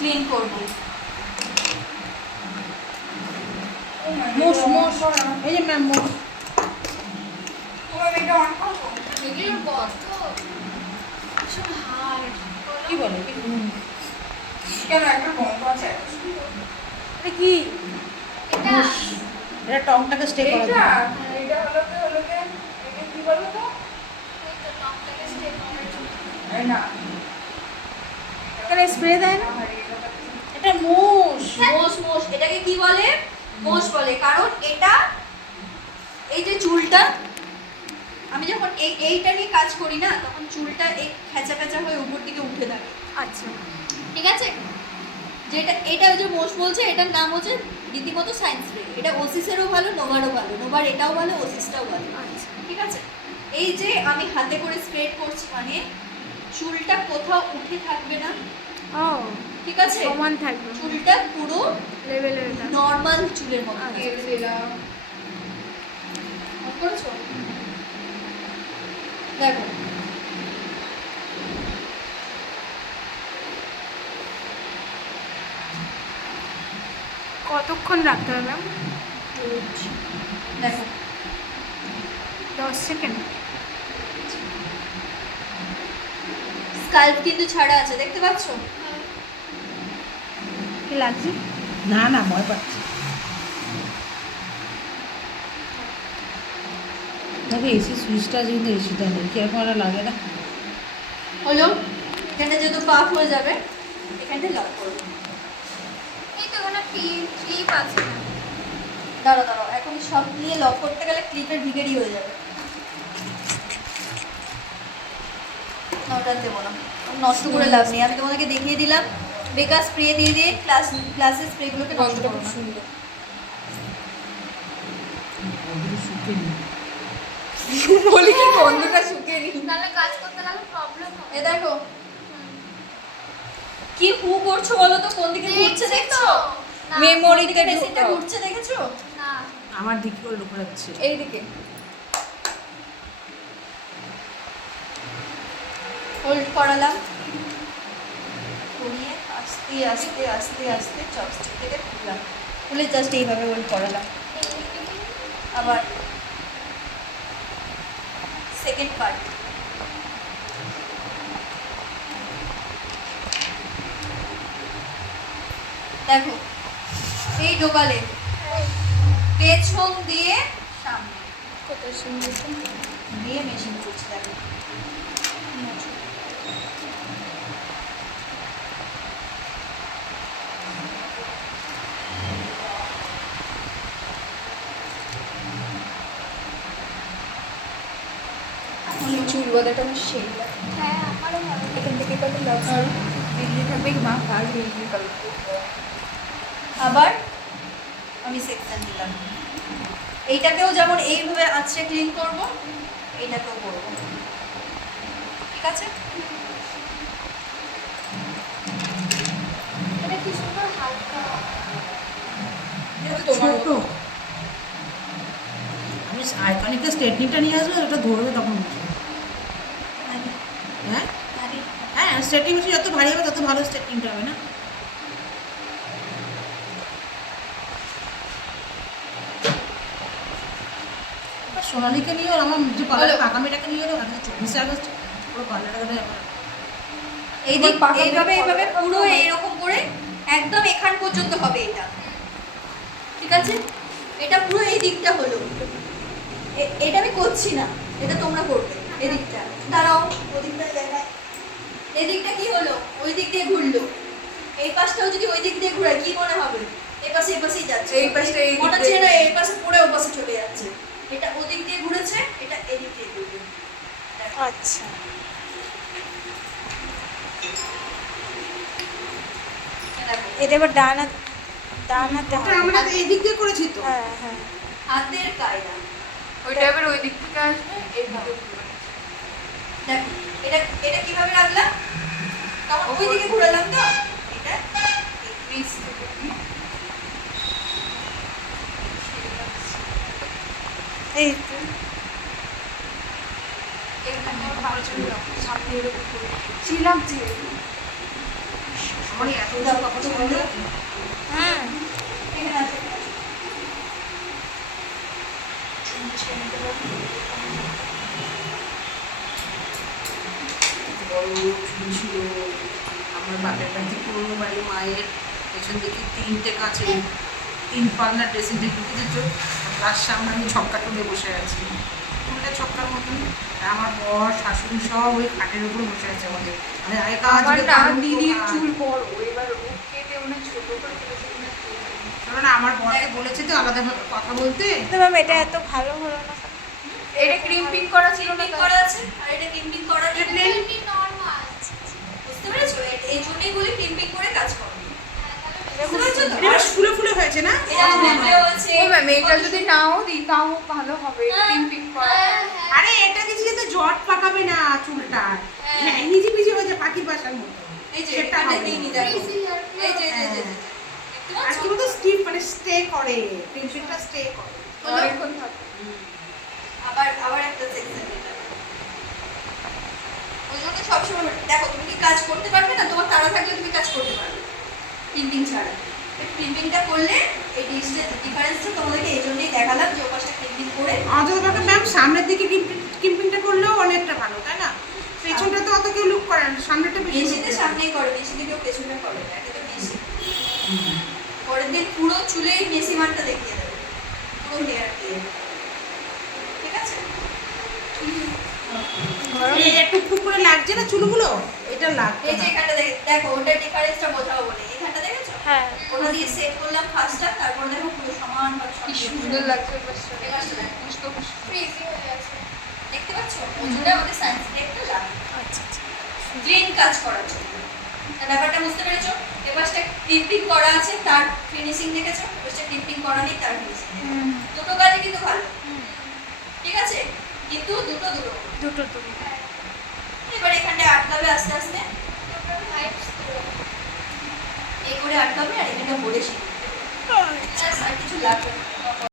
Clean করব। মোষ মোষ এই যে ম্যাম মোষ এটা অন করবো। এগুলোর গন্ধ ভীষণ হার্ড। কি বলে কেন একটা গন্ধ আছে? এটা কি এটা এটা টংটাকে স্টে করা এইটা যায়। এটা হলো কি এটা কি বলবো তো? ওই তো টকটাকে স্টে করার জন্য। এই না এখানে স্প্রে দেয় না এটা মোষ মোষ মোষ এটাকে কি বলে? মোষ বলে, কারণ এটা এই যে চুলটা আমি যখন এইটা নিয়ে কাজ করি না, তখন চুলটা এই খেঁচা খেঁচা হয়ে উপর দিকে উঠে থাকে। আচ্ছা ঠিক আছে, যেটা এটা যে মোষ বলছে, এটার নাম হচ্ছে রীতিমতো সায়েন্স রে। এটা ওসিসেরও ভালো, নোভারও ভালো, নোভার এটাও ভালো, ওসিসটাও ভালো। আচ্ছা ঠিক আছে, এই যে আমি হাতে করে স্প্রেড করছি, মানে চুলটা কোথাও উঠে থাকবে না। ও ঠিক আছে, সমান থাকবে চুলটা পুরো লেভেলের নর্মাল চুলের মতো থাকবে। অফ করেছো? দেখো কতক্ষণ রাখতে হবে ম্যাম? দেখো 10 সেকেন্ড। স্কাল্প কিন্তু ছাড়া আছে, দেখতে পাচ্ছ? কি লাগছে? না না ভয় পাচ্ছি দেখো এসি সুইচটা কিন্তু এসিটা নেই কিরকম একটা লাগে না হলো, এখানে যেহেতু পাফ হয়ে যাবে, এখানটা লক করবো। এই তো এখানে ক্লিপ আছে। দাঁড়াও দাঁড়াও, এখন সব নিয়ে লক করতে গেলে ক্লিপের ভিগেরই হয়ে যাবে। না, ওটা দেবো না, নষ্ট করে লাভ নেই। আমি তোমাদেরকে দেখিয়ে দিলাম, বেকার স্প্রে দিয়ে দিয়ে ক্লাসের স্প্রেগুলোকে নষ্ট করো না। বলি কি গন্ধটা শুকিয়ে নি। তাহলে কাজ করতে গেলে প্রবলেম হবে। এ দেখো কি হু করছো বলো তো, কোন দিকে ঘুরছে দেখছো? না, মেমোরি দিকে মেশিনটা ঘুরছে, দেখেছো? না আমার দিকে করে লক্ষ্য রাখছে এই দিকে হোল্ড করালাম, করিয়ে আস্তে আস্তে আস্তে আস্তে চপস্টিক থেকে খুললাম, খুলে জাস্ট এইভাবে হোল্ড করালাম। আবার সেকেন্ড পার্ট, দেখো এই ডোকালে পেছন দিয়ে সামনে কত সুন্দর। দিয়ে মেশিন করছি। দেখো চুল বাঁধাটা আমার সেই লাগে। হ্যাঁ আমারও ভালো লাগে। এখান থেকে কত লাগছে দিল্লি থাকবে মা কাল দিল্লি কাল। আবার আমি সেকশন দিলাম, এইটাকেও যেমন এইভাবে আঁচড়ে ক্লিন করব, এইটাকেও করব। ঠিক আছে, এটা কি সুন্দর হালকা। ছোট আমি আইকনিকের স্ট্রেটনিংটা নিয়ে আসবো ওটা ধরবে তখন বুঝবে। হ্যাঁ হ্যাঁ স্ট্রেটনিং মেশিন যত ভারী হবে তত ভালো স্ট্রেটনিংটা হবে না আর সোনালিকে নিয়েও আমার যে পার্লার বলো। কাকামিটাকে নিয়ে এলো 24 আগস্ট পুরো পার্লারটা এই দিক এইভাবে এইভাবে পুরো এরকম করে একদম এখান পর্যন্ত হবে এটা। ঠিক আছে, এটা পুরো এই দিকটা হলো, এটা আমি করছি না, এটা তোমরা করবে। এদিকটা দাঁড়াও, ওদিকটা দেখায়। এদিকটা কি হলো, ওই দিক দিয়ে ঘুরলো। এই পাশটাও যদি ওই দিক দিয়ে ঘুরায় কি মনে হবে? এই পাশেই যাচ্ছে, এই পাশটা এই দিক মনে হচ্ছে দিয়ে- না এই পাশে পড়ে ও পাশে চলে যাচ্ছে। এটা ওদিক দিয়ে ঘুরেছে, এটা এদিক দিয়ে ঘুরবে। দেখো। আচ্ছা দেখো, এটা এবার ডান হাতে হবে। আমরা এই দিক দিয়ে করেছি তো হ্যাঁ হ্যাঁ হাতের কায়দা। ওই টাইপের ওই দিক থেকে আসবে এইভাবে ঘুরবে। দেখো এটা এটা কিভাবে রাখলাম, তখন ওই দিকে ঘোরালাম তো, এটা এই ক্রিজ থেকে এই তো। এখানে ভালো ছিল সামনে এরকম করে ছিলাম যে আমার এত সরষে পাপড় ভালো লাগে? হ্যাঁ এখানে আছে। বড় চুল ছিল। আমার বাপের বাড়িতে পুরোনো বাড়ি মায়ের পেছন দিকে 3টে কাছে 3 পাল্লা ড্রেসিং টেবিল বুঝেছো, তার সামনে আমি ছক্কা তুলে বসে আছি, চুলটা ছক্কার মতন। আর আমার বর শাশুড়ি সব ওই খাটের উপর বসে আছে আমাদের, মানে আগেকার আমার যুগে না কালো দিদির কাজ। চুল বড়, এবার ও কেটে অনেক ছোট করে ফেলেছে কিনা কে জানে। শোনো না, আমার বরকে বলেছে তো আলাদাভাবে কথা বলতে। কিন্তু ম্যাম এটা এত ভালো হলো না এটা ক্রিম্পিং করা ছিল না ক্রিম্পিং তাই? করা আছে আর এটা ক্রিম্পিং করা নেই। এমনি নরমাল বুঝতে পেরেছো? এই জন্যই বলি ক্রিম্পিং করে কাজ করো। বুঝতে পেরেছো তো? এটা বেশ ফুলে ফুলে হয়েছে না? এটা ফুলেও আছে। ও ম্যাম এটা যদি নাও দিই তাও ভালো হবে ক্রিম্পিং করা। আরে এটা দিছিলে তো জট পাকাবে না চুলটা, হ্যাঁ ইজি বিজি হয়ে যায় পাখির বাসার মতো। এই যে সেটা এখানে হবে। দিইনি দেখো। এই যে দেখতে আর পাচ্ছ? কি বলতো স্টিপ মানে স্টে করে, পেন্সিলটা স্টে করে। অনেকক্ষণ থাকে। আবার একটা সেকশন এটা। ওই জন্য সবসময় দেখো তুমি কি কাজ করতে পারবে না, তোমার তাড়া থাকলে তুমি কাজ করতে পারবে প্রিন্টিং ছাড়া। প্রিন্টিংটা করলে এই ডিফারেন্সটা তোমাদেরকে এই জন্যই দেখালাম যে ওপাশটা প্রিন্টিং করে অযথাকে ম্যাম সামনের দিকে কিম্পিংটা করলেও অনেকটা ভালো, তাই না? পেছনটা তো অত কেউ লুক করে না, সামনেটা বেশি look মেশিনে করে। সামনেই করে, মেশিনে কেউ পেছনে করে না, এটা তো মেশিন। পরের দিন পুরো চুলেই মেশি মারটা দেখিয়ে দেবে, পুরো হেয়ার দিয়ে। ঠিক আছে? এই একটু টুক করে লাগছে না চুলগুলো, এটা লাগছে এই যে এখানটা দেখো ওটার ডিফারেন্সটা বোঝাবো বলে এখানটা দেখেছো? হ্যাঁ ওটা দিয়ে সেট করলাম ফার্স্টটা, তারপর দেখো পুরো সমান ভাবে কি সুন্দর লাগছে পাশটা। এই পাশটা দেখো। পুষ্প পুষ্প। ফ্রিজি হয়ে আছে দেখতে পাচ্ছ? ওজনে আমাদের সায়েন্স একটা লাগে আচ্ছা আচ্ছা গ্রিন কাজ করার জন্য। আর ব্যাপারটা বুঝতে পেরেছো? এ পাশটা ক্রিম্পিং করা আছে, তার ফিনিশিং দেখেছো? এ পাশটা ক্রিম্পিং করা নেই, তার ফিনিশিং। দুটো কাজই কিন্তু ভালো, ঠিক আছে? কিন্তু দুটো দুটো। দুটো দুটো এবার এখানটা আটকাবে আস্তে আস্তে, এই করে আটকাবে আর এখানটা ভরে শিখবে। আর কিছু লাগবে না।